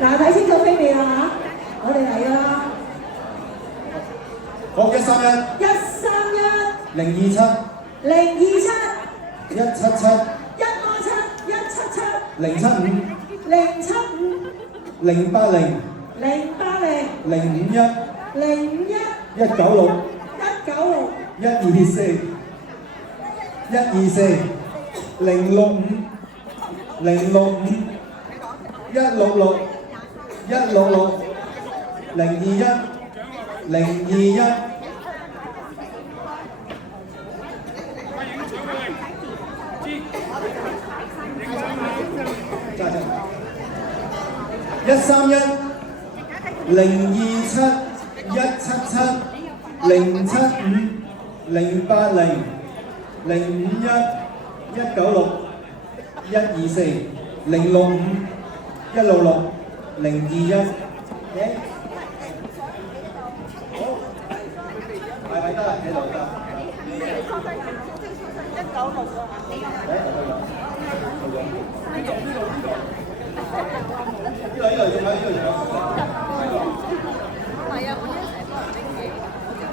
嗱，睇清楚飛未啊嚇？我哋嚟㗎啦！好131 131 027 027 177 187 177 075 075 080 080 051 051 196 196 124 124 065 065 166 166 021 021131 027 177 075 080 051 196 124 065 166 021係咪得啊？喺度得。196啊！呢度仲有呢度仲有。係啊，我一齊幫人拎嘢。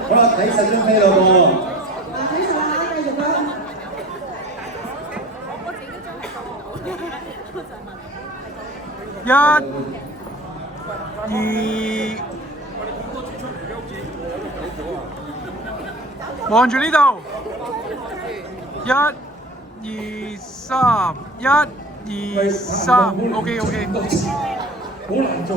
好啦，睇實張飛咯噃。睇實啦，繼續啦。1、2，望住呢度。1、2、3，1、2、3，OK。好難做。